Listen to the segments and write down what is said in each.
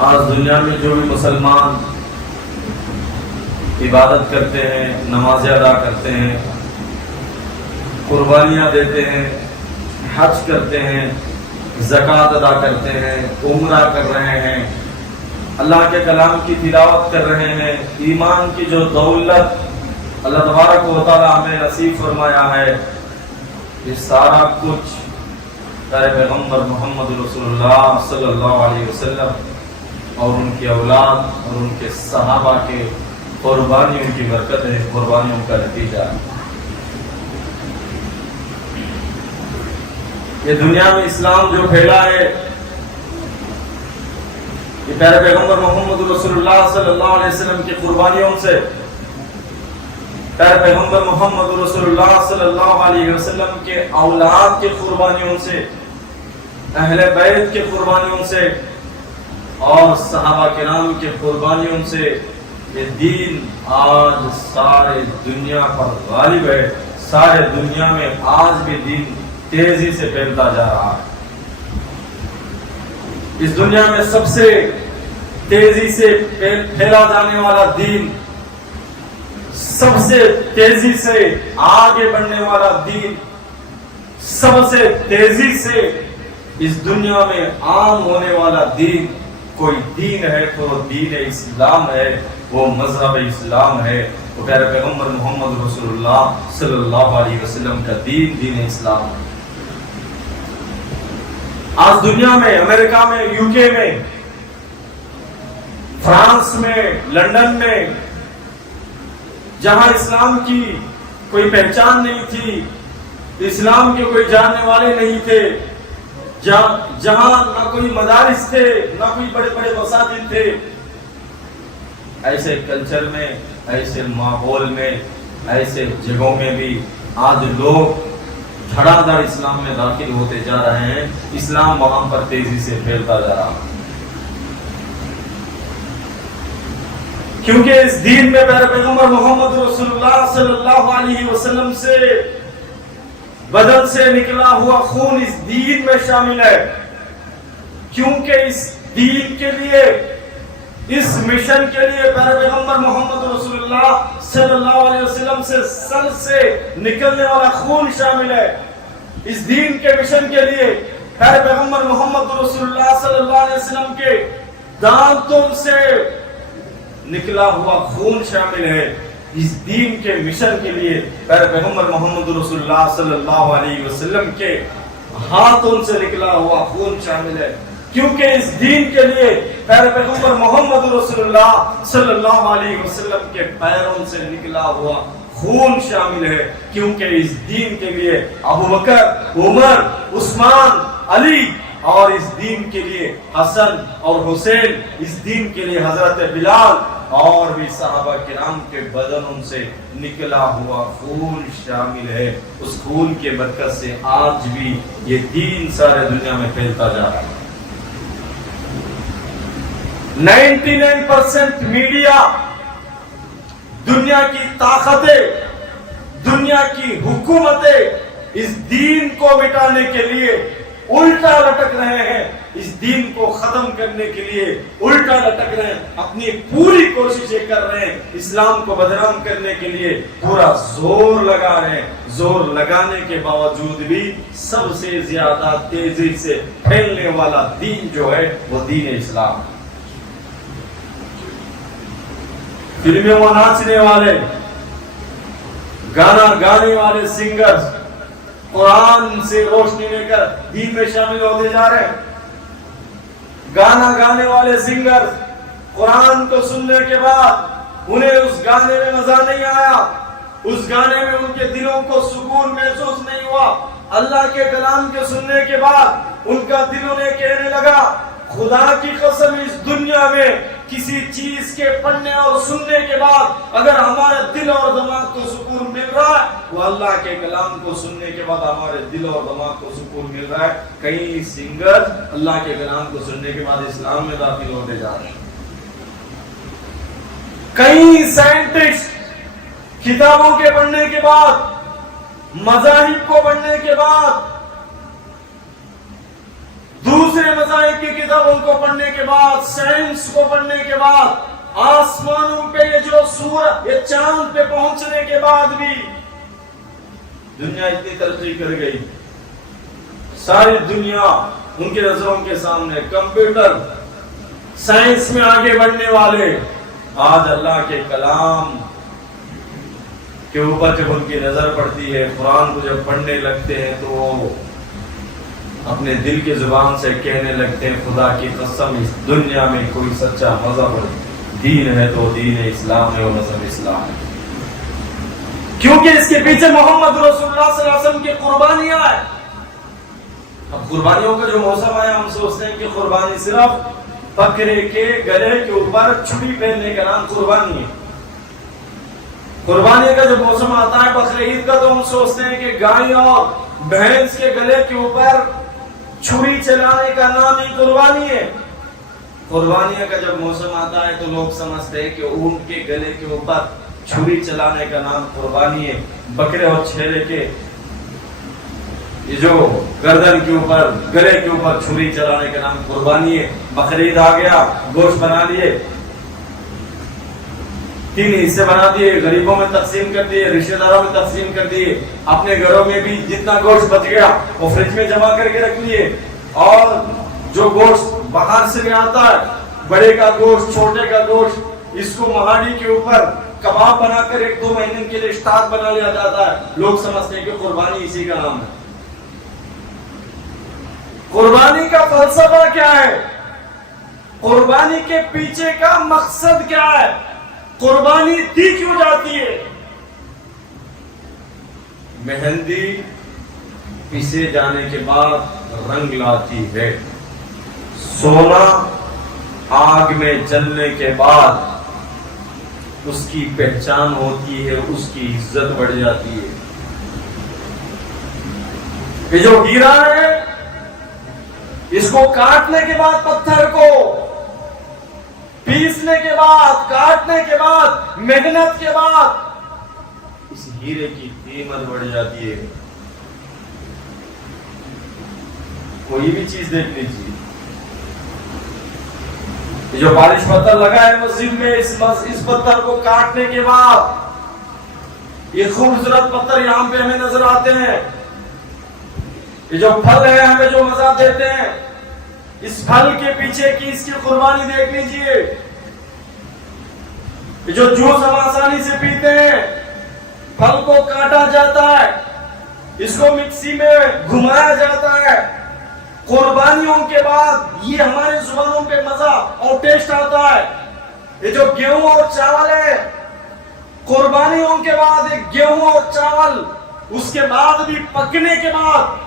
آج دنیا میں جو بھی مسلمان عبادت کرتے ہیں، نمازیں ادا کرتے ہیں، قربانیاں دیتے ہیں، حج کرتے ہیں، زکوٰۃ ادا کرتے ہیں، عمرہ کر رہے ہیں، اللہ کے کلام کی تلاوت کر رہے ہیں، ایمان کی جو دولت اللہ تبارک و تعالیٰ ہمیں نصیب فرمایا ہے، یہ سارا کچھ پیارے پیغمبر محمد رسول اللہ صلی اللہ علیہ وسلم اور ان کی اولاد اور ان کے صحابہ کے قربانیوں کی برکت ہے، قربانیوں کا نتیجہ ہے۔ یہ دنیا میں اسلام جو پھیلا ہے، یہ پیارے پیغمبر محمد رسول اللہ صلی اللہ علیہ وسلم کی قربانیوں سے، پیارے پیغمبر محمد رسول اللہ صلی اللہ علیہ وسلم کے اولاد کی قربانیوں سے، اہل بیت کی قربانیوں سے اور صحابہ کرام کی قربانیوں سے یہ دین آج سارے دنیا پر غالب ہے۔ سارے دنیا میں آج بھی دین تیزی سے پھیلتا جا رہا ہے۔ اس دنیا میں سب سے تیزی سے پھیلا جانے والا دین، سب سے تیزی سے آگے بڑھنے والا دین، سب سے تیزی سے اس دنیا میں عام ہونے والا دین کوئی دین ہے تو وہ دین اسلام ہے، وہ مذہب اسلام ہے، وہ پیارے پیغمبر محمد رسول اللہ صلی اللہ علیہ وسلم کا دین، دین اسلام ہے۔ آج دنیا میں، امریکہ میں، یوکے میں، فرانس میں، لندن میں، جہاں اسلام کی کوئی پہچان نہیں تھی، اسلام کے کوئی جاننے والے نہیں تھے، جہاں نہ کوئی مدارس تھے، نہ کوئی بڑے بڑے مساجد تھے، ایسے کلچر میں، ایسے ماحول میں، ایسے جگہوں میں بھی آج لوگ دھڑا دھڑ اسلام میں داخل ہوتے جا رہے ہیں۔ اسلام وہاں پر تیزی سے پھیلتا جا رہا ہے، کیونکہ اس دین میں پیارے پیغمبر محمد رسول اللہ صلی اللہ علیہ وسلم سے بدن سے نکلا ہوا خون اس دین میں شامل ہے، کیونکہ اس دین کے لیے، اس مشن کے لیے پیارے پیغمبر محمد رسول اللہ صلی اللہ علیہ وسلم سے سر سے نکلنے والا خون شامل ہے۔ اس دین کے مشن کے لیے پیارے پیغمبر محمد رسول اللہ صلی اللہ علیہ وسلم کے دانتوں سے نکلا ہوا خون شامل ہے۔ اس دین کے مشن کے لیے پیارے پیغمبر محمد رسول اللہ صلی اللہ علیہ وسلم کے ہاتھوں سے نکلا ہوا خون شامل ہے، کیونکہ اس دین کے لیے پیارے پیغمبر محمد رسول اللہ صلی اللہ علیہ وسلم کے پیروں سے نکلا ہوا خون شامل ہے، کیونکہ اس دین کے لیے ابوبکر، عمر، عثمان، علی اور اس دین کے لیے حسن اور حسین، اس دین کے لیے حضرت بلال اور بھی صحابہ کرام کے بدنوں سے نکلا ہوا خون شامل ہے۔ اس خون کے برکت سے آج بھی یہ دین سارے دنیا میں پھیلتا جا رہا ہے۔ 99% میڈیا، دنیا کی طاقتیں، دنیا کی حکومتیں اس دین کو مٹانے کے لیے الٹا لٹک رہے ہیں، اس دین کو ختم کرنے کے لیے الٹا لٹک رہے ہیں، اپنی پوری کوششیں کر رہے ہیں، اسلام کو بدنام کرنے کے لیے پورا زور لگا رہے ہیں۔ زور لگانے کے باوجود بھی سب سے زیادہ تیزی سے پھیلنے والا دین جو ہے وہ دین اسلام ہے۔ فلموں میں ناچنے والے، گانا گانے والے سنگرز قرآن سے روشنی لے کر دین میں شامل ہوتے جا رہے ہیں۔ گانا گانے والے سنگر قرآن کو سننے کے بعد انہیں اس گانے میں مزہ نہیں آیا، اس گانے میں ان کے دلوں کو سکون محسوس نہیں ہوا۔ اللہ کے کلام کے سننے کے بعد ان کا دل انہیں کہنے لگا، خدا کی قسم اس دنیا میں کسی چیز کے پڑھنے اور سننے کے بعد اگر ہمارے دل اور دماغ کو سکون مل رہا ہے، وہ اللہ کے کلام کو سننے کے بعد ہمارے دل اور دماغ کو سکون مل رہا ہے۔ کئی سنگر اللہ کے کلام کو سننے کے بعد اسلام میں داخل ہوتے جا رہے ہیں۔ کئی سائنٹسٹ کتابوں کے پڑھنے کے بعد، مذاہب کو پڑھنے کے بعد، دوسرے دوسرے مذاہب کی کتابوں کو پڑھنے کے بعد، سائنس کو پڑھنے کے بعد، آسمانوں پہ یہ جو سورج، یہ چاند پہ پہنچنے کے بعد بھی دنیا اتنی ترقی کر گئی، ساری دنیا ان کی نظروں کے سامنے، کمپیوٹر سائنس میں آگے بڑھنے والے آج اللہ کے کلام کے اوپر جب ان کی نظر پڑتی ہے، قرآن کو جب پڑھنے لگتے ہیں تو وہ اپنے دل کی زبان سے کہنے لگتے ہیں خدا کی قسم اس دنیا میں کوئی سچا مذہب دین ہے تو دین اسلام ہے اور مذہب اسلام ہے، کیونکہ اس کے پیچھے محمد رسول اللہ صلی اللہ علیہ وسلم کی قربانیاں ہیں۔ اب قربانیوں کا جو موسم آیا، ہم سوچتے ہیں کہ قربانی صرف بکرے کے گلے کے اوپر چھری پہننے کا نام قربانی ہے۔ قربانی کا جب موسم آتا ہے بقر عید کا، تو ہم سوچتے ہیں کہ گائے اور بھینس کے گلے کے اوپر چھری چلانے کا نام ہی قربانی ہے۔ قربانیوں کا جب موسم آتا ہے تو لوگ سمجھتے ہیں کہ اونٹ کے گلے کے اوپر چھری چلانے کا نام قربانی ہے، بکرے اور چھیلے کے یہ جو گردن کے اوپر، گلے کے اوپر چھری چلانے کا نام قربانی ہے۔ بقرعید آ گیا، گوشت بنا لیے، 3 حصے بنا دیے، غریبوں میں تقسیم کر دیے، رشتہ داروں میں تقسیم کر دیے، اپنے گھروں میں بھی جتنا گوشت بچ گیا وہ فریج میں جمع کر کے رکھ لیے، اور جو گوشت باہر سے بھی آتا ہے، بڑے کا گوشت، چھوٹے کا گوشت، اس کو مہاڑی کے اوپر کباب بنا کر 1-2 مہینے کے لیے اسٹاک بنا لیا جاتا ہے۔ لوگ سمجھتے ہیں کہ قربانی اسی کا نام ہے۔ قربانی کا فلسفہ کیا ہے؟ قربانی کے پیچھے کا مقصد کیا ہے؟ قربانی دی کیوں جاتی ہے؟ مہندی پیسے جانے کے بعد رنگ لاتی ہے، سونا آگ میں جلنے کے بعد اس کی پہچان ہوتی ہے، اس کی عزت بڑھ جاتی ہے۔ یہ جو ہیرا ہے، اس کو کاٹنے کے بعد، پتھر کو پیسنے کے بعد، کاٹنے کے بعد، محنت کے بعد اس ہیرے کی قیمت بڑھ جاتی ہے۔ کوئی بھی چیز دیکھ لیجیے، یہ جو پالش پتھر لگا ہے مسجد میں، اس پتھر کو کاٹنے کے بعد یہ خوبصورت پتھر یہاں پہ ہمیں نظر آتے ہیں۔ یہ جو پھل ہے ہمیں جو مزہ دیتے ہیں، اس پھل کے پیچھے کی اس کی قربانی دیکھ لیجئے۔ یہ جو جوس ہم آسانی سے پیتے ہیں، پھل کو کاٹا جاتا ہے، اس کو مکسی میں گھمایا جاتا ہے، قربانیوں کے بعد یہ ہمارے زبانوں پہ مزہ اور ٹیسٹ آتا ہے۔ یہ جو گیہوں اور چاول ہے، قربانیوں کے بعد ایک گیہوں اور چاول اس کے بعد بھی پکنے کے بعد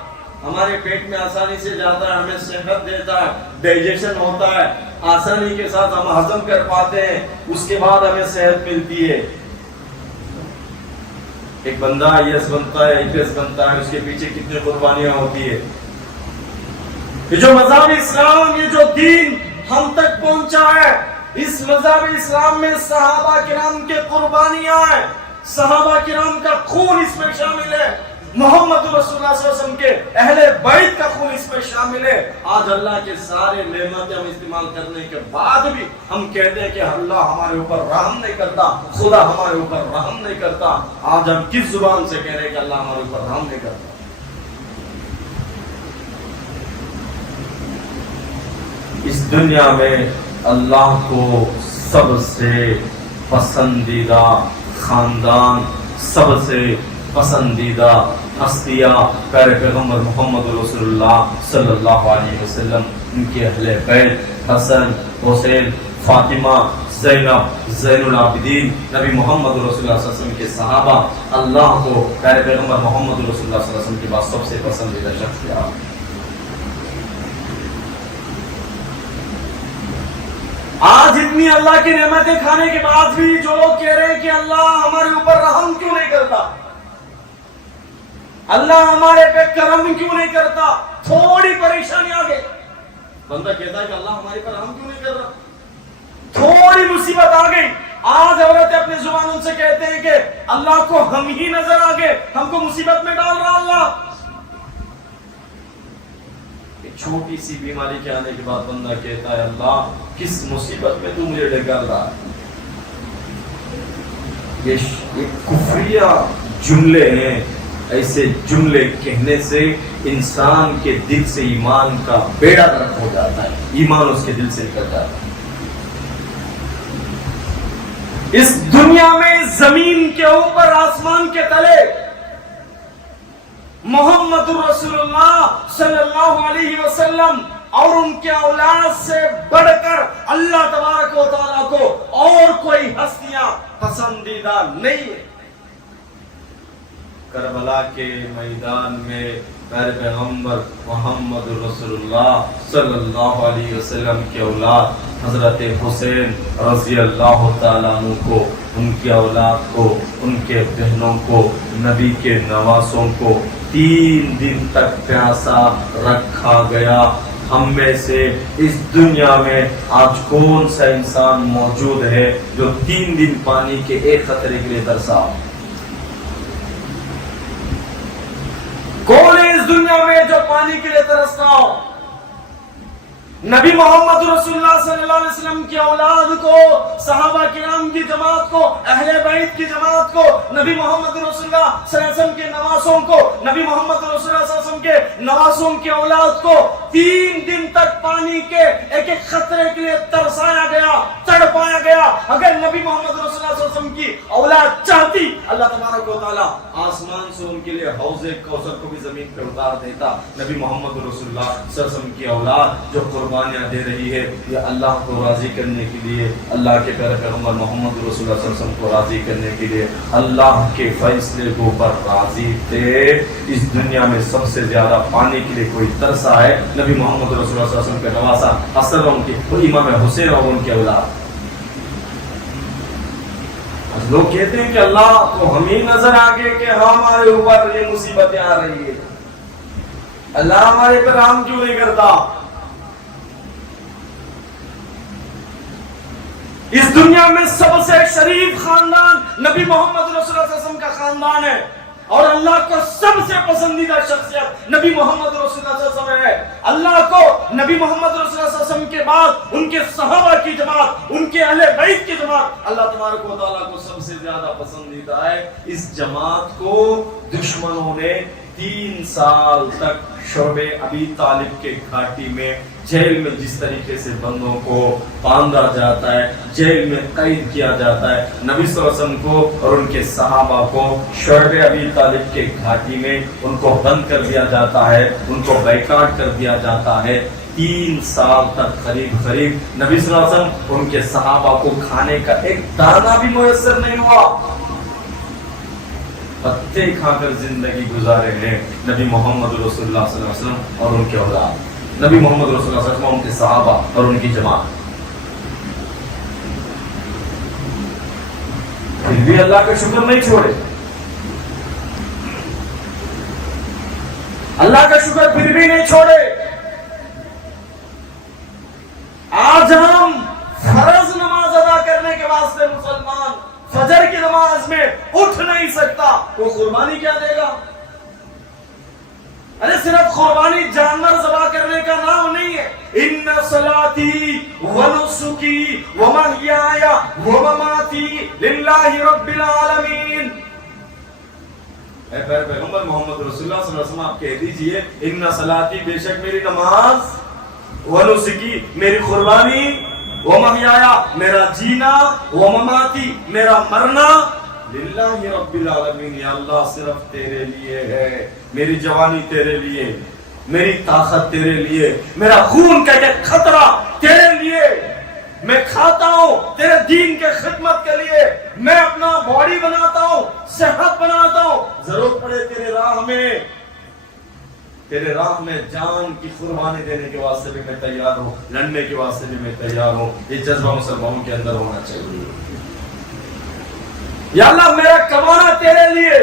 ہمارے پیٹ میں آسانی سے جاتا ہے، ہمیں صحت دیتا ہے، ڈائجیشن ہوتا ہے، آسانی کے ساتھ ہم ہضم کر پاتے ہیں، اس کے بعد ہمیں صحت ملتی ہے۔ ایک بندہ IAS بنتا ہے، IPS بنتا ہے، اس کے پیچھے کتنی قربانیاں ہوتی ہے۔ یہ جو مذہب اسلام، یہ جو دین ہم تک پہنچا ہے، اس مذہب اسلام میں صحابہ کرام کے قربانیاں ہیں، صحابہ کرام کا خون اس میں شامل ہے، محمد رسول اللہ صلی اللہ علیہ وسلم کے اہل بیت کا خون اس میں شامل ہے۔ آج اللہ کے سارے نعمتیں ہم استعمال کرنے کے بعد بھی ہم کہتے ہیں کہ اللہ ہمارے اوپر رحم نہیں کرتا، خدا ہمارے اوپر رحم نہیں کرتا۔ آج ہم کس زبان سے کہہ رہے ہیں کہ اللہ ہمارے اوپر رحم نہیں کرتا؟ اس دنیا میں اللہ کو سب سے پسندیدہ خاندان، سب سے پسندیدہ ہستیاں پیارے پیغمبر محمد رسول اللہ صلی اللہ علیہ وسلم، ان کے اہل بیت حسن، حسین، فاطمہ، زینب، زین العابدین، نبی محمد رسول اللہ صلی اللہ علیہ وسلم کے صحابہ، اللہ کو پیارے پیغمبر محمد رسول اللہ صلی اللہ علیہ وسلم کے بعد سب سے پسندیدہ شخصیات۔ آج اتنی اللہ کی نعمتیں کھانے کے بعد بھی جو لوگ کہہ رہے ہیں کہ اللہ ہمارے اوپر رحم کیوں نہیں کرتا، اللہ ہمارے پہ کرم کیوں نہیں کرتا، تھوڑی پریشانی آ گئی، بندہ کہتا ہے کہ اللہ ہمارے پر رحم کیوں نہیں کر رہا، تھوڑی مصیبت آ گئی، آج عورتیں اپنی زبانوں سے کہتے ہیں کہ اللہ کو ہم ہی نظر آ گئے، ہم کو مصیبت میں ڈال رہا اللہ۔ چھوٹی سی بیماری کے آنے کے بعد بندہ کہتا ہے اللہ کس مصیبت میں تو مجھے ڈگال رہا ہے. یہ کفریہ جملے ہیں. ایسے جملے کہنے سے انسان کے دل سے ایمان کا بیڑا غرق ہو جاتا ہے, ایمان اس کے دل سے نکل جاتا ہے. اس دنیا میں زمین کے اوپر آسمان کے تلے محمد رسول اللہ صلی اللہ علیہ وسلم اور ان کے اولاد سے بڑھ کر اللہ تبارک و تعالیٰ کو اور کوئی ہستیاں پسندیدہ نہیں ہے. کربلا کے میدان میں پیارے پیغمبر محمد رسول اللہ صلی اللہ علیہ وسلم کے اولاد حضرت حسین رضی اللہ تعالیٰ عنہ کو, ان کی اولاد کو, ان کے بہنوں کو, نبی کے نواسوں کو 3 دن تک پیاسا رکھا گیا. ہم میں سے اس دنیا میں آج کون سا انسان موجود ہے جو 3 دن پانی کے ایک قطرے کے لیے ترسا؟ کون ہے اس دنیا میں جو پانی کے لیے ترستا ہو؟ نبی محمد رسول اللہ صلی اللہ علیہ وسلم کی اولاد کو, صحابہ کرام کی جماعت کو, اہل بیت کی جماعت کو, نبی محمد رسول اللہ صلی اللہ علیہ وسلم کے نواسوں کو, نبی محمد رسول اللہ صلی اللہ علیہ وسلم کے نواسوں کی اولاد کو 3 دن تک پانی کے ایک ایک قطرے کے لیے ترسایا گیا, تڑپایا گیا. اگر نبی محمد رسول اللہ صلی اللہ علیہ وسلم کی اولاد چاہتی, اللہ تبارک و تعالیٰ آسمان سے ان کے لیے حوض کوثر کو بھی زمین پہ اتار دیتا. نبی محمد رسول اللہ صلی اللہ علیہ وسلم کی اولاد جو قربانیاں دے رہی ہے, یہ اللہ کو راضی کرنے کے لیے, اللہ کے پیارے پیغمبر محمد رسول اللہ صلی اللہ علیہ وسلم کو راضی کرنے کے لیے, اللہ کے فیصلے کو پر راضی تھے. اس دنیا میں سب سے زیادہ پانی کے لیے کوئی ترسا ہے نبی محمد رسول اللہ صلی اللہ علیہ وسلم کے نواسا حسن اور ان کے امام حسین اور ان کے اولاد. لوگ کہتے ہیں کہ اللہ تو ہمیں نظر آگے کہ ہمارے اوپر یہ مصیبتیں آ رہی ہے, اللہ ہمارے پر رحم کیوں نہیں کرتا؟ اس دنیا میں سب سے شریف خاندان نبی محمد رسول اللہ صلی اللہ علیہ وسلم کا خاندان ہے, اور اللہ کو سب سے پسندیدہ شخصیت نبی محمد رسول اللہ صلی اللہ علیہ وسلم ہے. اللہ کو نبی محمد رسول اللہ صلی اللہ علیہ وسلم کے بعد ان کے صحابہ کی جماعت, ان کے اہل بیت کی جماعت اللہ تبارک و تعالیٰ کو سب سے زیادہ پسندیدہ ہے. اس جماعت کو دشمنوں نے 3 سال تک شعب ابی طالب کے گھاٹی میں, جیل میں جس طریقے سے بندوں کو باندھا جاتا ہے, جیل میں قید کیا جاتا ہے, نبی صلی اللہ علیہ وسلم کو اور ان کے صحابہ کو شعب ابی طالب کے گھاٹی میں ان کو بند کر دیا جاتا ہے, ان کو بیکاٹ کر دیا جاتا ہے. 3 سال تک قریب نبی صلی اللہ علیہ وسلم ان کے صحابہ کو کھانے کا ایک دانہ بھی میسر نہیں ہوا. پتے کھا کر زندگی گزارے ہیں نبی محمد رسول اللہ صلی اللہ علیہ وسلم اور ان کے اولاد, نبی محمد رسول اللہ صلی اللہ علیہ وسلم ان کے صحابہ اور ان کی جماعت. پھر بھی اللہ کا شکر نہیں چھوڑے, اللہ کا شکر پھر بھی نہیں چھوڑے. آج ہم فرض نماز ادا کرنے کے واسطے مسلمان فجر کی نماز میں اٹھ نہیں سکتا, وہ قربانی کیا دے گا؟ ارے صرف قربانی جانور ذبح کرنے کا نام نہیں ہے. ان صلاتی ونسکی ومحیای ومماتی للہ رب العالمین. اے پیغمبر محمد رسول اللہ صلی اللہ علیہ وسلم آپ کہہ دیجئے ان صلاتی, بے شک میری نماز, ونسکی میری قربانی, ومحیایا میرا جینا, ومماتی میرا مرنا, للہ رب العالمین, یا اللہ صرف تیرے لیے ہے. میری جوانی تیرے لیے, میری طاقت تیرے لیے, میرا خون کا ایک خطرہ تیرے لیے, میں کھاتا ہوں تیرے دین کے خدمت کے لیے, میں اپنا باڈی بناتا ہوں, صحت بناتا ہوں, ضرورت پڑے تیرے راہ میں جان کی قربانی دینے کے واسطے بھی میں تیار ہوں, لڑنے کے واسطے بھی میں تیار ہوں. یہ جذبہ مسلمانوں کے اندر ہونا چاہیے. یا اللہ میرا کمانا تیرے لیے,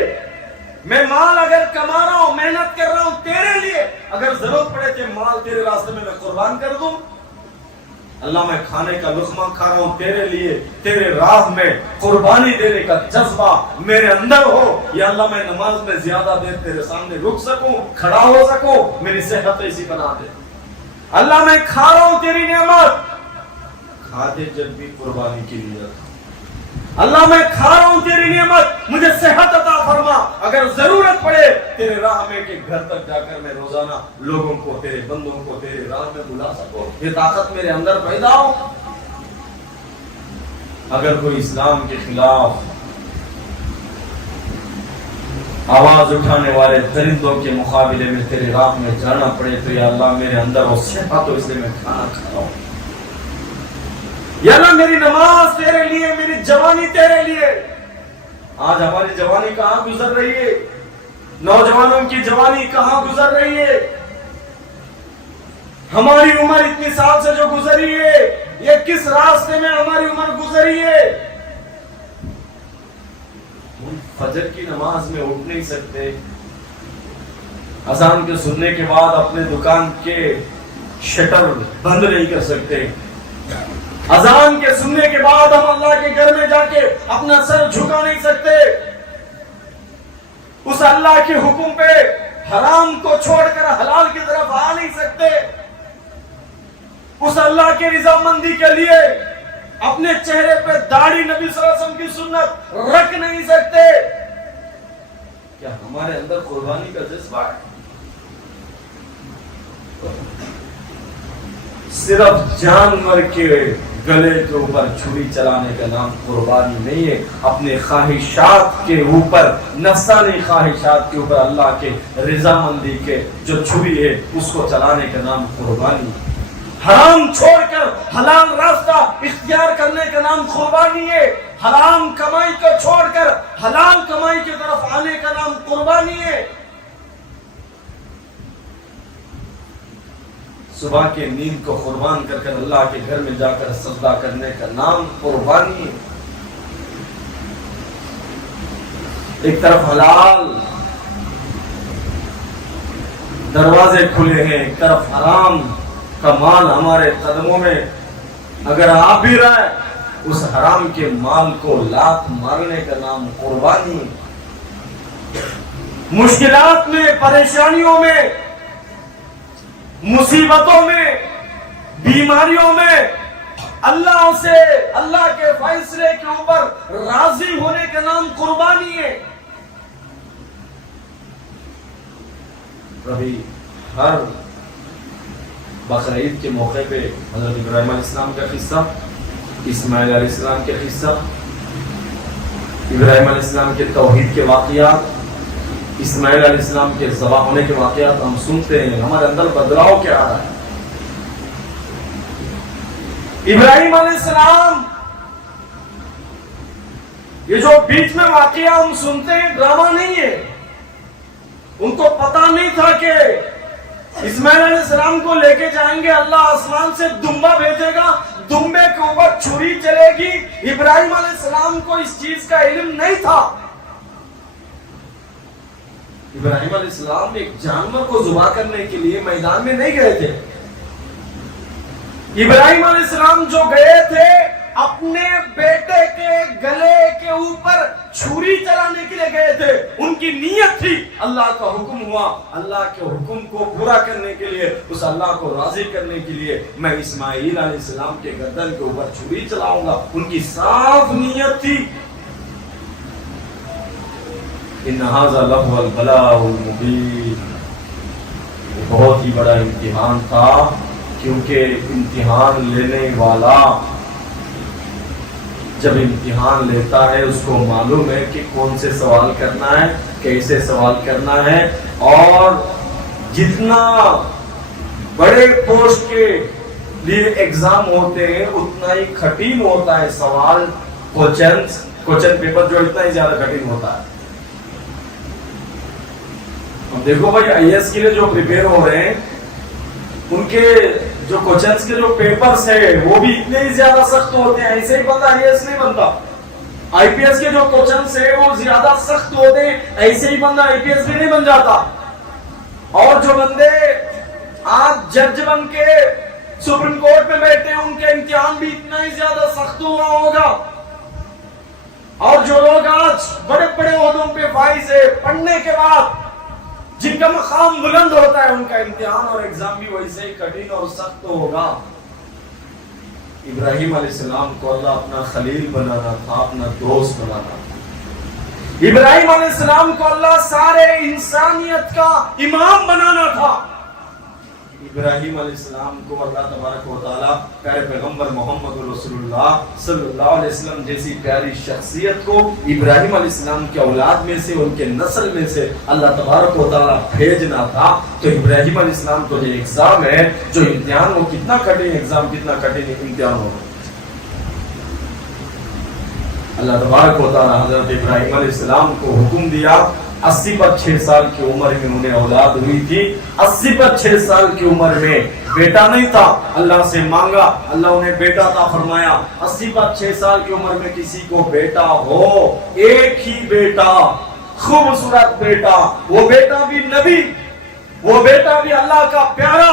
میں مال اگر کما رہا ہوں, محنت کر رہا ہوں تیرے لیے, اگر ضرورت پڑے کہ مال تیرے راستے میں قربان کر دوں. اللہ میں کھانے کا لقمہ کھا رہا ہوں تیرے لیے, تیرے راہ میں قربانی دینے کا جذبہ میرے اندر ہو. یا اللہ میں نماز میں زیادہ دیر تیرے سامنے رک سکوں, کھڑا ہو سکوں, میری صحت ایسی بنا دے. اللہ میں کھا رہا ہوں تیری نعمت، کھاتے جب بھی قربانی کی نیت۔ اللہ میں کھا رہا ہوں تیری نعمت، مجھے صحت عطا فرما، اگر ضرورت پڑے تیرے راہ میں کہ گھر تک جا کر میں روزانہ لوگوں کو، تیرے بندوں کو تیرے راہ میں بلا سکوں، یہ طاقت میرے اندر پیدا ہو۔ اگر کوئی اسلام کے خلاف آواز اٹھانے والے درندوں کے مقابلے میں تیرے راہ میں جانا پڑے تو یا اللہ میرے اندر وہ صحت ہو، اس لیے میں کھانا کھا رہا ہوں۔ یا اللہ میری نماز تیرے لیے، میری جوانی تیرے لیے۔ آج ہماری جوانی کہاں گزر رہی ہے؟ نوجوانوں کی جوانی کہاں گزر رہی ہے؟ ہماری عمر اتنی سال سے جو گزری ہے، یہ کس راستے میں ہماری عمر گزری ہے؟ ہم فجر کی نماز میں اٹھ نہیں سکتے، اذان کے سننے کے بعد اپنے دکان کے شٹر بند نہیں کر سکتے، اذان کے سننے کے بعد ہم اللہ کے گھر میں جا کے اپنا سر جھکا نہیں سکتے، اس اللہ کے حکم پہ حرام کو چھوڑ کر حلال کی طرف آ نہیں سکتے، اس اللہ کی رضامندی کے لیے اپنے چہرے پہ داڑھی نبی صلی اللہ علیہ وسلم کی سنت رکھ نہیں سکتے۔ کیا ہمارے اندر قربانی کا جذبہ ہے؟ صرف جانور کے گلے کے اوپر چھری چلانے کا نام قربانی نہیں ہے، اپنے خواہشات کے اوپر، نفسانی خواہشات کے اوپر اللہ کے رضامندی کے جو چھری ہے اس کو چلانے کا نام قربانی ہے۔ حرام چھوڑ کر حلال راستہ اختیار کرنے کا نام قربانی ہے، حرام کمائی کو چھوڑ کر حلال کمائی کی طرف آنے کا نام قربانی ہے۔ صبح کے نیند کو قربان کر کر اللہ کے گھر میں جا کر سجدہ کرنے کا نام قربانی ہے۔ ایک طرف حلال دروازے کھلے ہیں، ایک طرف حرام کا مال ہمارے قدموں میں اگر آ بھی رہا ہے، اس حرام کے مال کو لات مارنے کا نام قربانی ہے۔ مشکلات میں، پریشانیوں میں، مصیبتوں میں، بیماریوں میں اللہ سے، اللہ کے فیصلے کے اوپر راضی ہونے کا نام قربانی ہے۔ کبھی ہر بقرعید کے موقع پہ حضرت ابراہیم علیہ السلام کا قصہ، اسماعیل علیہ السلام کے قصہ، ابراہیم علیہ السلام کے توحید کے واقعات، اسماعیل علیہ السلام کے ذبح ہونے کے واقعات ہم سنتے ہیں، ہمارے اندر بدلاؤ کیا آ رہا ہے؟ ابراہیم علیہ السلام یہ جو بیچ میں واقعہ ہم سنتے ہیں ڈرامہ نہیں ہے، ان کو پتا نہیں تھا کہ اسماعیل علیہ السلام کو لے کے جائیں گے، اللہ آسمان سے دمبا بھیجے گا، دمبے کے اوپر چھری چلے گی۔ ابراہیم علیہ السلام کو اس چیز کا علم نہیں تھا۔ ابراہیم علیہ السلام ایک جانور کو ذبح کرنے کے لیے میدان میں نہیں گئے تھے۔ ابراہیم علیہ السلام جو گئے تھے اپنے بیٹے کے گلے کے اوپر چھری چلانے کے لیے گئے تھے، ان کی نیت تھی، اللہ کا حکم ہوا، اللہ کے حکم کو پورا کرنے کے لیے، اس اللہ کو راضی کرنے کے لیے میں اسماعیل علیہ السلام کے گردن کے اوپر چھری چلاؤں گا، ان کی صاف نیت تھی۔ ان ھذا لہو البلاء المبین، بہت ہی بڑا امتحان تھا، کیونکہ امتحان لینے والا جب امتحان لیتا ہے اس کو معلوم ہے کہ کون سے سوال کرنا ہے، کیسے سوال کرنا ہے، اور جتنا بڑے پوسٹ کے لیے ایگزام ہوتے ہیں اتنا ہی کٹھن ہوتا ہے سوال، کوشچن پیپر جو اتنا ہی زیادہ کٹھن ہوتا ہے۔ اب دیکھو بھائی آئی ایس کے لیے جو پریپیئر ہو رہے ہیں ان کے جو کوشچنز کے جو پیپرز ہیں وہ بھی اتنے ہی زیادہ سخت ہوتے ہیں، ایسے ہی بندہ آئی ایس نہیں بنتا۔ آئی پی ایس کے جو کوشچنز ہیں وہ زیادہ سخت ہوتے ہیں، ایسے ہی بندہ آئی پی ایس بھی نہیں بن جاتا۔ اور جو بندے آج جج بن کے سپریم کورٹ میں بیٹھے ہیں ان کے امتحان بھی اتنا ہی زیادہ سخت ہوا ہوگا۔ اور جو لوگ آج بڑے بڑے عہدوں پہ فائز ہے، پڑھنے کے بعد جن کا مقام بلند ہوتا ہے ان کا امتحان اور ایگزام بھی ویسے ہی کٹھن اور سخت ہوگا۔ ابراہیم علیہ السلام کو اللہ اپنا خلیل بنانا تھا، اپنا دوست بنانا تھا۔ ابراہیم علیہ السلام کو اللہ سارے انسانیت کا امام بنانا تھا۔ ابراہیم علیہ السلام کو اللہ تبارک و تعالیٰ پیارے پیغمبر محمد رسول اللہ صلی اللہ علیہ وسلم جیسی پیاری شخصیت کو ابراہیم علیہ السلام کے اولاد میں سے، ان کے نسل میں سے اللہ تبارک و تعالیٰ بھیجنا تھا۔ تو ابراہیم علیہ السلام کو جو ایگزام ہے، جو امتحان، وہ کتنا کٹھن ایگزام، کتنا کٹھن امتحان ہو۔ اللہ تبارک و تعالیٰ حضرت ابراہیم علیہ السلام کو حکم دیا، 80 پر 6 سال کی عمر میں انہیں اولاد ہوئی تھی۔ 80 پر 6 سال کی عمر میں بیٹا نہیں تھا، اللہ سے مانگا، اللہ انہیں بیٹا عطا فرمایا۔ 80 پر 6 سال کی عمر میں کسی کو بیٹا ہو، ایک ہی بیٹا، خوبصورت بیٹا، وہ بیٹا بھی نبی، وہ بیٹا بھی اللہ کا پیارا،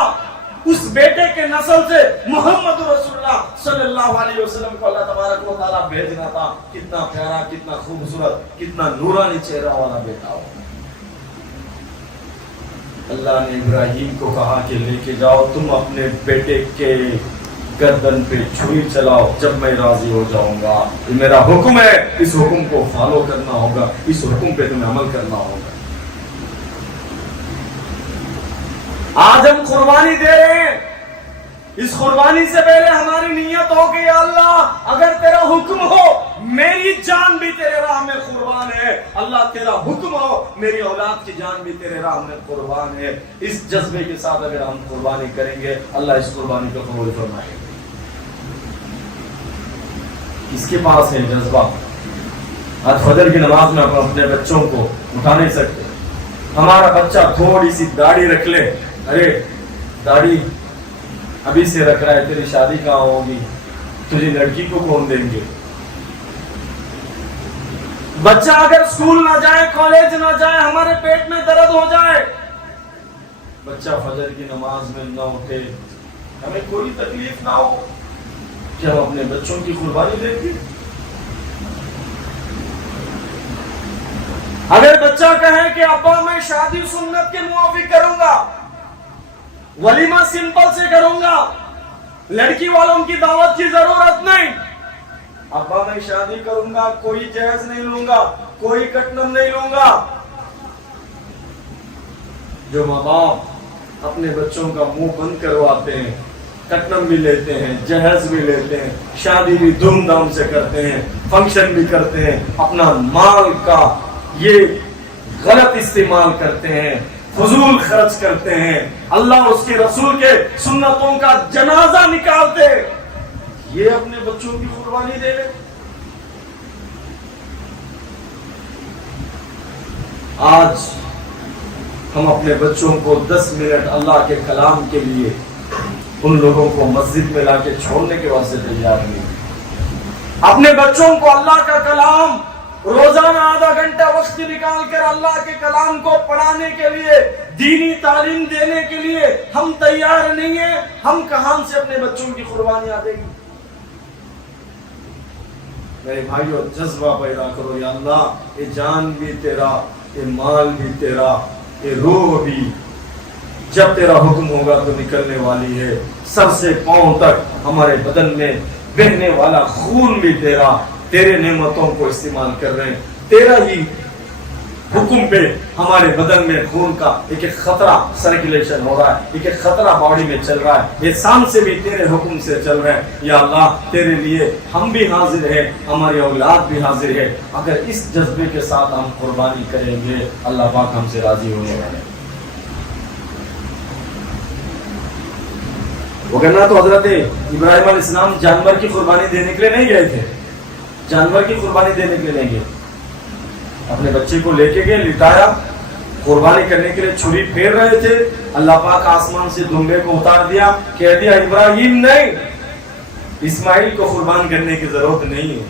اس بیٹے کے نسل سے محمد رسول اللہ صلی اللہ علیہ وسلم کو اللہ تبارک و تعالیٰ بھیجنا تھا۔ کتنا پیارا، کتنا خوبصورت، کتنا نورانی چہرہ والا بیٹا ہو۔ اللہ نے ابراہیم کو کہا کہ لے کے جاؤ، تم اپنے بیٹے کے گردن پہ چھری چلاؤ، جب میں راضی ہو جاؤں گا۔ یہ میرا حکم ہے، اس حکم کو فالو کرنا ہوگا، اس حکم پہ تمہیں عمل کرنا ہوگا۔ آج ہم قربانی دے رہے ہیں، اس قربانی سے پہلے ہماری نیت ہو کہ یا اللہ اگر تیرا حکم ہو میری جان بھی تیرے راہ میں قربان ہے، اللہ تیرا حکم ہو میری اولاد کی جان بھی تیرے راہ میں قربان ہے۔ اس جذبے کے ساتھ اگر ہم قربانی کریں گے، اللہ اس قربانی کو قبول فرمائے گا۔ اس کے پاس ہے جذبہ۔ آج فجر کی نماز میں ہم اپنے بچوں کو اٹھا نہیں سکتے۔ ہمارا بچہ تھوڑی سی داڑھی رکھ لے، ارے داڑھی ابھی سے رکھ رہا ہے، تیری شادی کہاں ہوگی، تجھے لڑکی کو کون دیں گے۔ بچہ اگر اسکول نہ جائے، کالج نہ جائے، ہمارے پیٹ میں درد ہو جائے، بچہ فجر کی نماز میں نہ اٹھے، ہمیں کوئی تکلیف نہ ہو کہ ہم اپنے بچوں کی قربانی دیں گے۔ اگر بچہ کہے کہ ابا میں شادی سنت کے موافق کروں گا، ولیمہ سمپل سے کروں گا، لڑکی والوں کی دعوت کی ضرورت نہیں، ابا میں شادی کروں گا، کوئی جہیز نہیں لوں گا، کوئی کٹنم نہیں لوں گا۔ جو ماں باپ اپنے بچوں کا منہ بند کرواتے ہیں، کٹنم بھی لیتے ہیں، جہیز بھی لیتے ہیں، شادی بھی دھوم دھام سے کرتے ہیں، فنکشن بھی کرتے ہیں، اپنا مال کا یہ غلط استعمال کرتے ہیں، فضول خرچ کرتے ہیں، اللہ اس کے رسول کے سنتوں کا جنازہ نکالتے، یہ اپنے بچوں کی قربانی دے لیں۔ آج ہم اپنے بچوں کو 10 منٹ اللہ کے کلام کے لیے ان لوگوں کو مسجد میں لا کے چھوڑنے کے واسطے تیار نہیں۔ اپنے بچوں کو اللہ کا کلام روزانہ آدھا گھنٹہ وقت نکال کر اللہ کے کلام کو پڑھانے کے لیے، دینی تعلیم دینے کے لیے ہم تیار نہیں ہیں۔ ہم کہاں سے اپنے بچوں کی قربانیاں دیں گے؟ میرے بھائیو، جذبہ پیدا کرو، یا اللہ یہ جان بھی تیرا، یہ مال بھی تیرا، یہ روح بھی جب تیرا حکم ہوگا تو نکلنے والی ہے۔ سر سے پاؤں تک ہمارے بدن میں بہنے والا خون بھی تیرا، تیرے نعمتوں کو استعمال کر رہے ہیں، تیرا ہی حکم پہ ہمارے بدن میں خون کا ایک ایک خطرہ سرکولیشن ہو رہا ہے، ایک ایک خطرہ باڈی میں چل رہا ہے، یہ سانس سے بھی تیرے حکم سے چل رہے ہیں۔ یا اللہ تیرے لیے ہم بھی حاضر ہیں، ہماری اولاد بھی حاضر ہے۔ اگر اس جذبے کے ساتھ ہم قربانی کریں گے، اللہ پاک ہم سے راضی ہونے والے ہیں۔ وگرنہ تو حضرت ابراہیم علیہ السلام جانور کی قربانی دینے کے لیے نہیں گئے تھے، جانور کی قربانی دینے کے لیے نہیں گئے، اپنے بچے کو لے کے گئے، لٹایا، قربانی کرنے کے لیے چھری پھیر رہے تھے، اللہ پاک آسمان سے دمبے کو اتار دیا، کہہ دیا ابراہیم نہیں، اسماعیل کو قربان کرنے کی ضرورت نہیں ہے،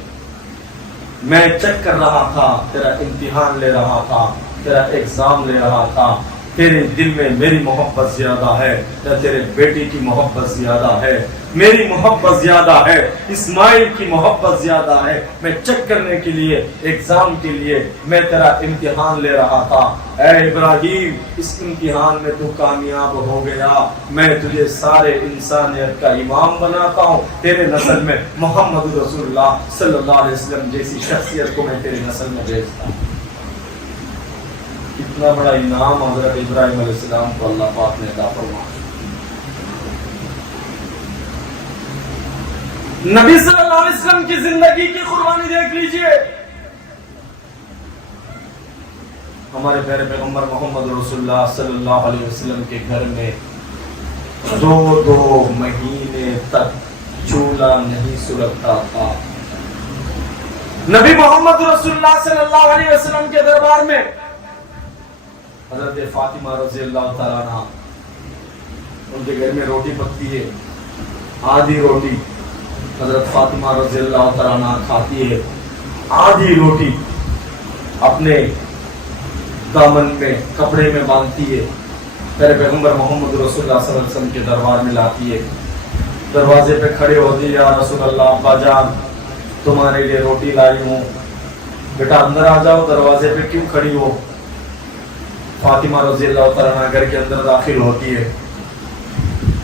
میں چیک کر رہا تھا، تیرا امتحان لے رہا تھا، تیرا ایگزام لے رہا تھا، تیرے دل میں میری محبت زیادہ ہے یا تیرے بیٹی کی محبت زیادہ ہے۔ میری محبت زیادہ ہے، اسماعیل کی محبت زیادہ ہے۔ میں چیک کرنے کے لیے، ایگزام کے لیے میں تیرا امتحان لے رہا تھا۔ اے ابراہیم، اس امتحان میں تو کامیاب ہو گیا، میں تجھے سارے انسانیت کا امام بناتا ہوں، تیرے نسل میں محمد رسول اللہ صلی اللہ علیہ وسلم جیسی شخصیت کو میں تیرے نسل میں بھیجتا ہوں۔ اتنا بڑا انعام حضرت ابراہیم علیہ السلام کو اللہ پاک نے عطا فرمایا۔ نبی صلی اللہ علیہ وسلم کی زندگی کی قربانی دیکھ لیجئے۔ ہمارے پیارے پیغمبر محمد رسول اللہ صلی اللہ علیہ وسلم کے گھر میں 2 مہینے تک چولہا نہیں سلگتا تھا۔ نبی محمد رسول اللہ صلی اللہ علیہ وسلم کے دربار میں حضرت فاطمہ رضی اللہ تعالیٰ عنہ، ان کے گھر میں روٹی پکتی ہے، آدھی روٹی حضرت فاطمہ رضی اللہ تعالیٰ عنہ کھاتی ہے، آدھی روٹی اپنے دامن میں کپڑے میں باندھتی ہے، پھر پیغمبر محمد رسول اللہ صلی اللہ علیہ وسلم کے دربار میں لاتی ہے، دروازے پہ کھڑے ہوتی ہے، یا رسول اللہ، ابا جان تمہارے لیے روٹی لائی ہوں، بیٹا اندر آ جاؤ، دروازے پہ کیوں کھڑی ہو؟ فاطمہ رضی اللہ تعالیٰ عنہ گھر کے اندر داخل ہوتی ہے،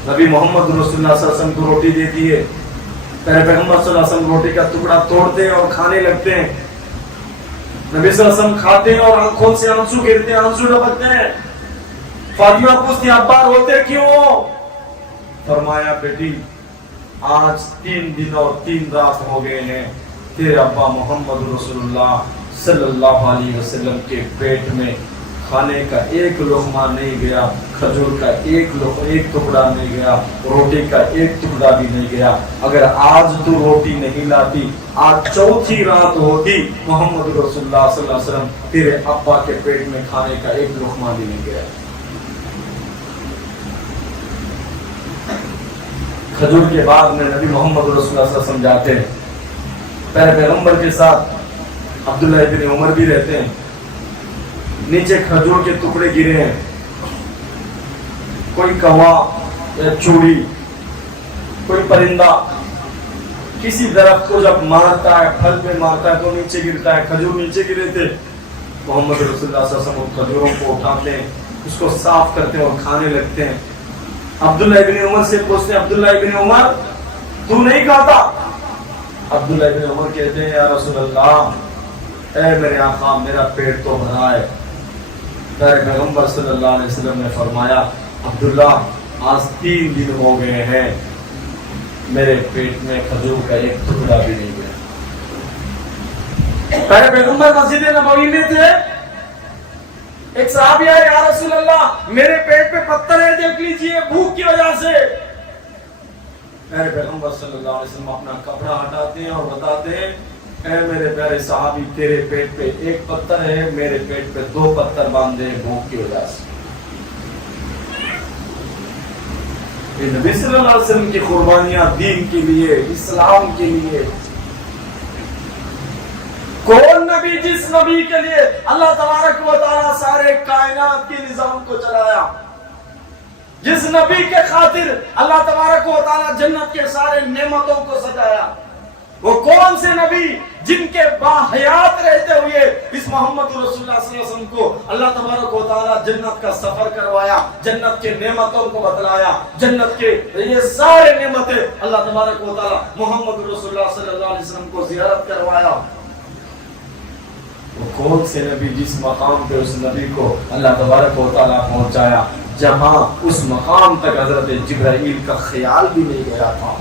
نبی محمد رسول اللہ صلی اللہ علیہ وسلم کو روٹی دیتی ہے، پہلے پیغمبر صلی اللہ علیہ وسلم روٹی کا ٹکڑا توڑتے ہیں اور کھانے لگتے ہیں، نبی صلی اللہ علیہ وسلم کھاتے ہیں اور آنکھوں سے آنسو گرتے ہیں، آنسو ڈبکتے ہیں۔ فاطمہ پوچھتی ہیں ابا روتے کیوں؟ فرمایا بیٹی آج 3 دن اور 3 رات ہو گئے ہیں، تیرے ابا محمد رسول اللہ صلی اللہ علیہ وسلم کے پیٹ میں کھانے کا ایک لقمہ نہیں گیا، کھجور کا ایک ٹکڑا نہیں گیا، روٹی کا ایک ٹکڑا بھی نہیں گیا۔ اگر آج تو روٹی نہیں لاتی، آج 4تھی رات ہوتی، محمد رسول اللہ صلی اللہ علیہ وسلم تیرے ابا کے پیٹ میں کھانے کا ایک لقمہ بھی نہیں گیا۔ کھجور کے بعد میں نبی محمد رسول اللہ صلی اللہ علیہ وسلم جاتے ہیں، پہلے پیغمبر کے ساتھ عبداللہ ابن عمر بھی رہتے ہیں، نیچے کھجور کے ٹکڑے گرے ہیں، کوئی کوا یا چوڑی، کوئی پرندہ کسی درخت کو جب مارتا ہے، پھل پہ مارتا ہے تو نیچے گرتا ہے، کھجور نیچے گرے تھے، محمد رسول اللہ صلی اللہ علیہ وسلم کھجوروں کو اٹھاتے ہیں، اس کو صاف کرتے ہیں اور کھانے لگتے ہیں۔ عبداللہ ابن عمر سے پوچھتے ہیں عبداللہ ابن عمر تو نہیں کھاتا؟ عبداللہ ابن عمر کہتے ہیں یا رسول اللہ، اے میرے آقا میرا پیٹ تو بھرا ہے۔ پیارے پیغمبر صلی اللہ علیہ وسلم نے فرمایا عبداللہ آج 3 دن ہو گئے ہیں، میرے پیٹ میں کھجور کا ایک ٹکڑا بھی نہیں گیا۔ پیارے پیغمبر مسجد نبوی میں تھے، ایک صحابی آئے یا رسول اللہ میرے پیٹ پہ پتھر ہے دیکھ لیجئے بھوک کی وجہ سے۔ پیارے پیغمبر صلی اللہ علیہ وسلم اپنا کپڑا ہٹاتے ہیں اور بتاتے ہیں اے میرے پیارے صحابی تیرے پیٹ پہ ایک پتھر ہے، میرے پیٹ پہ 2 پتھر باندھے ہیں بھوک کی وجہ سے۔ یہ نبی صلی اللہ علیہ وسلم کی قربانیاں دین کے لیے، اسلام کے لیے۔ کون نبی جس نبی کے لیے اللہ تبارک و تعالیٰ سارے کائنات کے نظام کو چلایا، جس نبی کے خاطر اللہ تبارک و تعالیٰ جنت کے سارے نعمتوں کو سجایا، وہ کون سے نبی جن کے باحیات رہتے ہوئے اس محمد رسول اللہ صلی اللہ علیہ وسلم کو اللہ تبارک و تعالیٰ جنت کا سفر کروایا، جنت کے نعمتوں کو بتلایا، جنت کے یہ سارے نعمتیں اللہ تبارک و تعالیٰ محمد رسول اللہ صلی اللہ علیہ وسلم کو زیارت کروایا۔ وہ کون سے نبی جس مقام پہ اس نبی کو اللہ تبارک و تعالیٰ پہنچایا جہاں اس مقام تک حضرت جبرائیل کا خیال بھی نہیں گیا تھا۔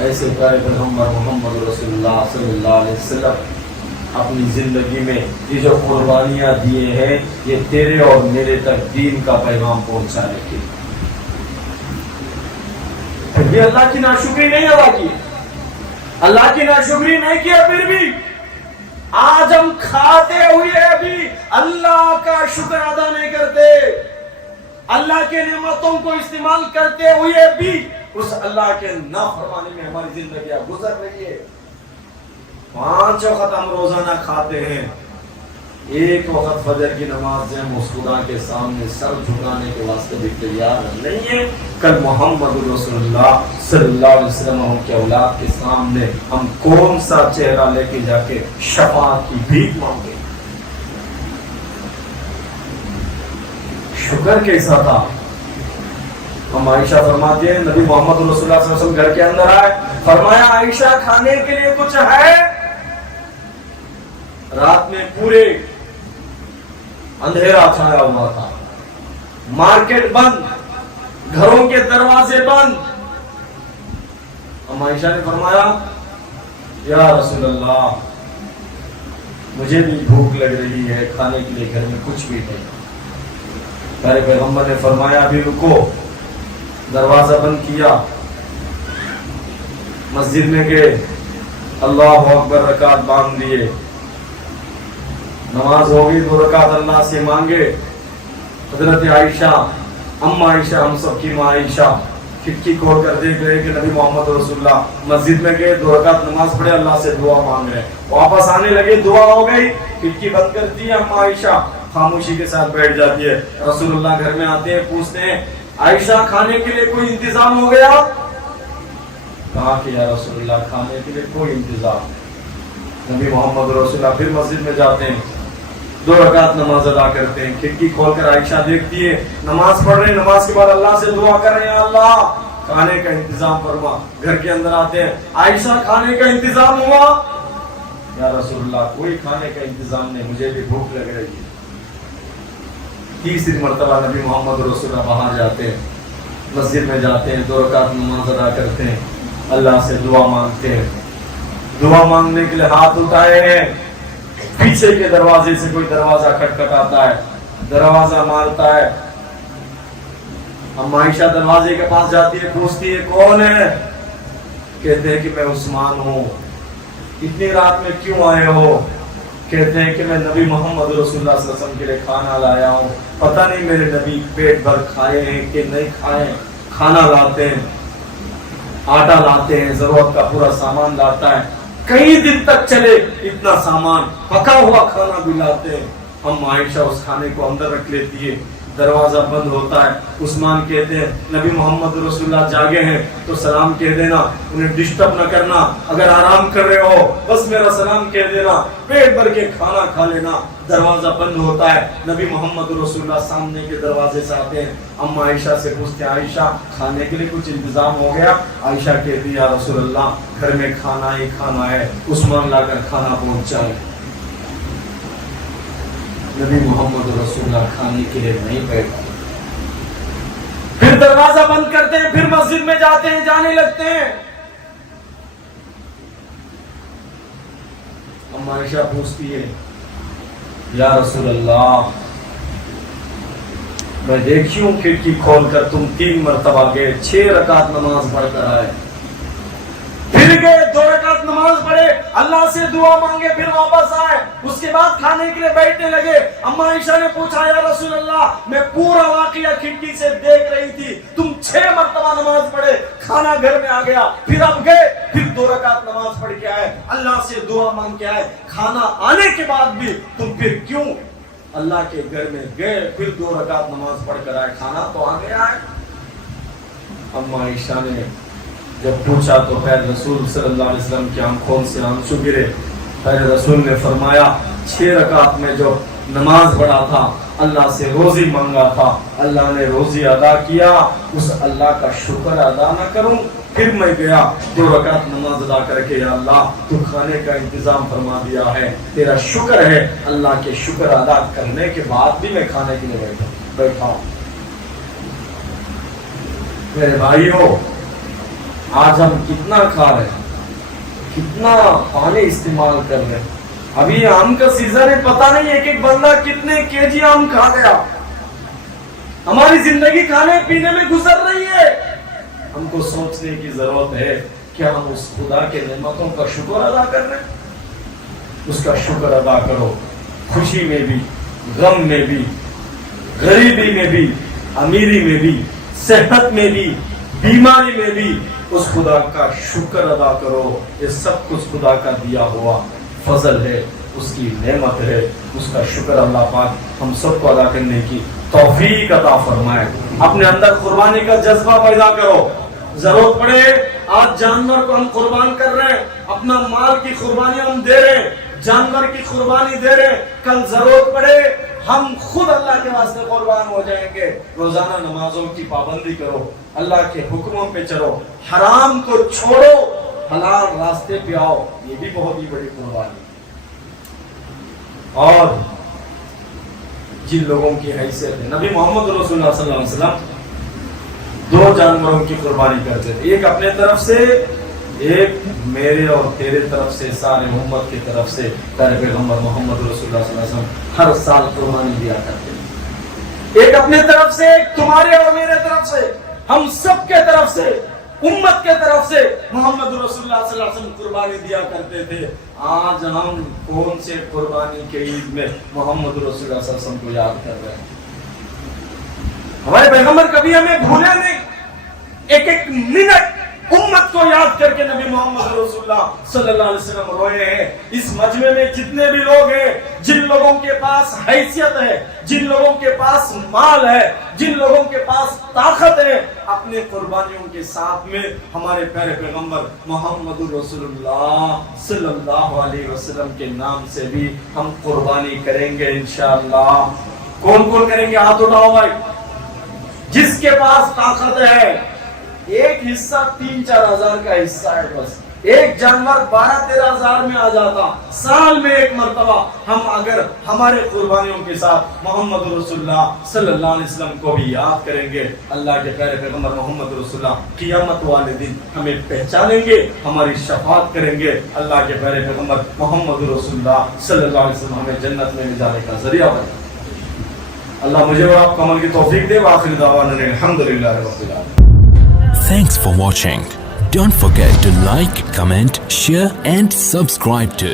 ایسے پیارے پیغمبر محمد رسول اللہ صلی اللہ علیہ وسلم اپنی زندگی میں یہ جو قربانیاں دیے ہیں یہ تیرے اور میرے تک دین کا پیغام پہنچانے کے لیے۔ پھر بھی اللہ کی ناشکری نہیں ادا کی، اللہ کی ناشکری نہیں کیا، پھر بھی آج ہم کھاتے ہوئے بھی اللہ کا شکر ادا نہیں کرتے، اللہ کے نعمتوں کو استعمال کرتے ہوئے بھی اس اللہ کے نافرمانی میں ہماری زندگیاں گزر رہی ہے۔ 5 وقت ہم روزانہ کھاتے ہیں، ایک وقت فجر کی نماز سے ہم اس خدا کے سامنے سر جھکانے کے واسطے بھی تیار نہیں ہے، کل محمد رسول اللہ صلی اللہ علیہ وسلم کے اولاد کے سامنے ہم کون سا چہرہ لے کے جا کے شفاعت کی بھیک مانگے؟ شکر کیسا تھا؟ ہم عائشہ فرماتی ہیں نبی محمد رسول اللہ صلی اللہ علیہ وسلم گھر کے اندر آئے، فرمایا عائشہ کھانے کے لیے کچھ ہے؟ رات میں پورے اندھیرا چھایا ہوا تھا، مارکیٹ بند، گھروں کے دروازے بند۔ ہم عائشہ نے فرمایا یا رسول اللہ مجھے بھی بھوک لگ رہی ہے، کھانے کے لیے گھر میں کچھ بھی نہیں۔ میرے پیغمبر نے فرمایا ابھی رکو، دروازہ بند کیا، مسجد میں گئے، اللہ اکبر رکعت باندھ دیے، نماز ہوگی 2 رکعت اللہ سے مانگے۔ حضرت عائشہ ام عائشہ ہم سب کی ماں عائشہ کھڑکی کھول کر دیکھ رہے کہ نبی محمد رسول اللہ مسجد میں گئے، 2 رکعت نماز پڑھے، اللہ سے دعا مانگ رہے، واپس آنے لگے، دعا ہو گئی، کھڑکی بند کرتی ہے ام عائشہ، خاموشی کے ساتھ بیٹھ جاتی ہے۔ رسول اللہ گھر میں آتے ہیں، پوچھتے ہیں عائشہ کھانے کے لیے کوئی انتظام ہو گیا؟ کہا کہ یا رسول اللہ کھانے کے لیے کوئی انتظام نہیں۔ نبی محمد رسول اللہ پھر مسجد میں جاتے ہیں، 2 رکعت نماز ادا کرتے ہیں، کھڑکی کھول کر عائشہ دیکھتی ہے، نماز پڑھ رہے ہیں، نماز کے بعد اللہ سے دعا کر رہے ہیں اللہ کھانے کا انتظام فرما۔ گھر کے اندر آتے ہیں، عائشہ کھانے کا انتظام ہوا؟ یا رسول اللہ کوئی کھانے کا انتظام نہیں، مجھے بھی بھوک لگ رہی ہے۔ تیسری مرتبہ نبی محمد رسول اللہ باہر جاتے ہیں، مسجد میں جاتے ہیں، 2 رکعت نماز ادا کرتے ہیں، اللہ سے دعا مانگتے ہیں۔ دعا مانگنے کے لیے ہاتھ اٹھائے ہیں، پیچھے کے دروازے سے کوئی دروازہ کھٹکھٹاتا ہے، دروازہ مارتا ہے۔ ہم عائشہ دروازے کے پاس جاتی ہے، پوچھتی ہے کون ہے؟ کہتے ہیں کہ میں عثمان ہوں۔ اتنی رات میں کیوں آئے ہو؟ کہتے ہیں کہ میں نبی محمد رسول اللہ صلی اللہ علیہ وسلم کے لیے کھانا لایا ہوں، پتہ نہیں میرے نبی پیٹ بھر کھائے ہیں کہ نہیں کھائے ہیں۔ کھانا لاتے ہیں، آٹا لاتے ہیں، ضرورت کا پورا سامان لاتا ہے، کئی دن تک چلے اتنا سامان، پکا ہوا کھانا بھی لاتے ہیں۔ ہم عائشہ اس کھانے کو اندر رکھ لیتی ہے، دروازہ بند ہوتا ہے۔ عثمان کہتے ہیں نبی محمد رسول اللہ جاگے ہیں تو سلام کہہ دینا، انہیں ڈسٹرب نہ کرنا، اگر آرام کر رہے ہو بس میرا سلام کہہ دینا، پیٹ بھر کے کھانا کھا لینا۔ دروازہ بند ہوتا ہے، نبی محمد رسول اللہ سامنے کے دروازے سے آتے ہیں، ہم عائشہ سے پوچھتے ہیں عائشہ کھانے کے لیے کچھ انتظام ہو گیا؟ عائشہ کہتی یا رسول اللہ گھر میں کھانا ہی کھانا ہے، عثمان لا کر کھانا پہنچائے۔ نبی محمد رسول اللہ کھانے کے لیے نہیں بیٹھتے، پھر دروازہ بند کرتے ہیں، پھر مسجد میں جاتے ہیں، جانے لگتے ہیں۔ ام عائشہ پوچھتی ہے یا رسول اللہ میں دیکھی ہوں کھڑکی کھول کر تم 3 مرتبہ گئے، 6 رکعت نماز پڑھ کر آئے، پھر گئے 2 رکعت نماز پڑھے، اللہ سے دعا مانگے، پھر واپس آئے، اس کے بعد کھانے کے لیے بیٹھنے لگے۔ اما عائشہ نے پوچھا یا رسول اللہ میں پورا واقعہ کھڑکی سے دیکھ رہی تھی، تم 6 مرتبہ نماز پڑھے، کھانا گھر میں آ گیا، پھر اب گئے، پھر 2 رکعت نماز پڑھ کے آئے، اللہ سے دعا مانگ کے آئے، کھانا آنے کے بعد بھی تم پھر کیوں اللہ کے گھر میں گئے، پھر 2 رکعت نماز پڑھ کر آئے، کھانا تو آ گیا ہے۔ اما عائشہ نے جب پوچھا تو پیر رسول صلی اللہ علیہ وسلم کی آنکھوں سے آنسو گرے۔ پیر رسول نے فرمایا 6 رکعت میں جو نماز پڑھا تھا، اللہ سے روزی مانگا تھا، اللہ نے روزی ادا کیا، اس اللہ کا شکر ادا نہ کروں؟ پھر میں گیا 2 رکعت نماز ادا کر کے یا اللہ تو کھانے کا انتظام فرما دیا ہے، تیرا شکر ہے، اللہ کے شکر ادا کرنے کے بعد بھی میں کھانے کے لیے بیٹھا ہوں۔ میرے بھائیوں آج ہم کتنا کھا رہے ہیں، کتنا پانی استعمال کر رہے ہیں۔ ابھی آم کا سیزن ہے، پتہ نہیں ایک بندہ کتنے کیجی آم کھا گیا۔ ہماری زندگی کھانے پینے میں گزر رہی ہے۔ ہم کو سوچنے کی ضرورت ہے کہ ہم اس خدا کے نعمتوں کا شکر ادا کر رہے ہیں۔ اس کا شکر ادا کرو، خوشی میں بھی، غم میں بھی، غریبی میں بھی، امیری میں بھی، صحت میں بھی، بیماری میں بھی اس خدا کا شکر ادا کرو۔ یہ سب کچھ خدا کا دیا ہوا فضل ہے۔ اس کی نعمت ہے، اس کا شکر اللہ پاک ہم سب کو ادا کرنے کی توفیق عطا فرمائے۔ اپنے اندر قربانی کا جذبہ پیدا کرو، ضرورت پڑے آج جانور کو ہم قربان کر رہے ہیں، اپنا مال کی قربانی ہم دے رہے ہیں، جانور کی قربانی دے رہے ہیں، کل ضرورت پڑے ہم خود اللہ کے واسطے قربان ہو جائیں گے۔ روزانہ نمازوں کی پابندی کرو، اللہ کے حکموں پہ چلو، حرام کو چھوڑو، حلال راستے پہ آؤ، یہ بھی بہت ہی بڑی قربانی۔ اور جن لوگوں کی حیثیت ہے، نبی محمد رسول اللہ صلی اللہ علیہ وسلم دو جانوروں کی قربانی کرتے تھے، ایک اپنے طرف سے، ایک میرے اور تیرے طرف سے، سارے امت کی طرف سے۔ پیارے پیغمبر محمد رسول اللہ صلی اللہ علیہ وسلم ہر سال قربانی دیا کرتے تھے، ایک اپنے طرف سے، ایک تمہارے اور میرے طرف سے، ہم سب کے طرف سے، امت کے طرف سے محمد رسول اللہ صلی اللہ علیہ وسلم قربانی دیا کرتے تھے۔ آج ہم کون سے قربانی کے عید میں محمد رسول اللہ صلی اللہ علیہ وسلم کو یاد کر رہے ہیں؟ ہمارے پیغمبر کبھی ہمیں بھولے نہیں، ایک ایک منٹ امت کو یاد کر کے نبی محمد رسول اللہ صلی اللہ علیہ وسلم روئے ہیں۔ اس مجمع میں جتنے بھی لوگ ہیں، جن لوگوں کے پاس حیثیت ہے، جن لوگوں کے پاس مال ہے، جن لوگوں کے پاس طاقت ہے، اپنے قربانیوں کے ساتھ میں ہمارے پیارے پیغمبر محمد رسول اللہ صلی اللہ علیہ وسلم کے نام سے بھی ہم قربانی کریں گے انشاءاللہ۔ کون کون کریں گے؟ ہاتھ اٹھاؤ بھائی۔ جس کے پاس طاقت ہے، ایک حصہ 3-4 ہزار کا حصہ ہے، بس ایک جانور 12-13 ہزار میں آ جاتا، سال میں ایک مرتبہ ہم اگر ہمارے قربانیوں کے ساتھ محمد رسول اللہ صلی اللہ علیہ وسلم کو بھی یاد کریں گے، اللہ کے پیارے پیغمبر محمد رسول اللہ قیامت والے دن ہمیں پہچانیں گے، ہماری شفاعت کریں گے۔ اللہ کے پیارے پیغمبر محمد رسول اللہ صلی اللہ علیہ وسلم ہمیں جنت میں لے جانے کا ذریعہ بنے۔ اللہ مجھے اور آپ کو عمل کی توفیق دے۔ وآخر دعوانا الحمدللہ رب العالمین۔ Thanks for watching. Don't forget to like, comment, share and subscribe to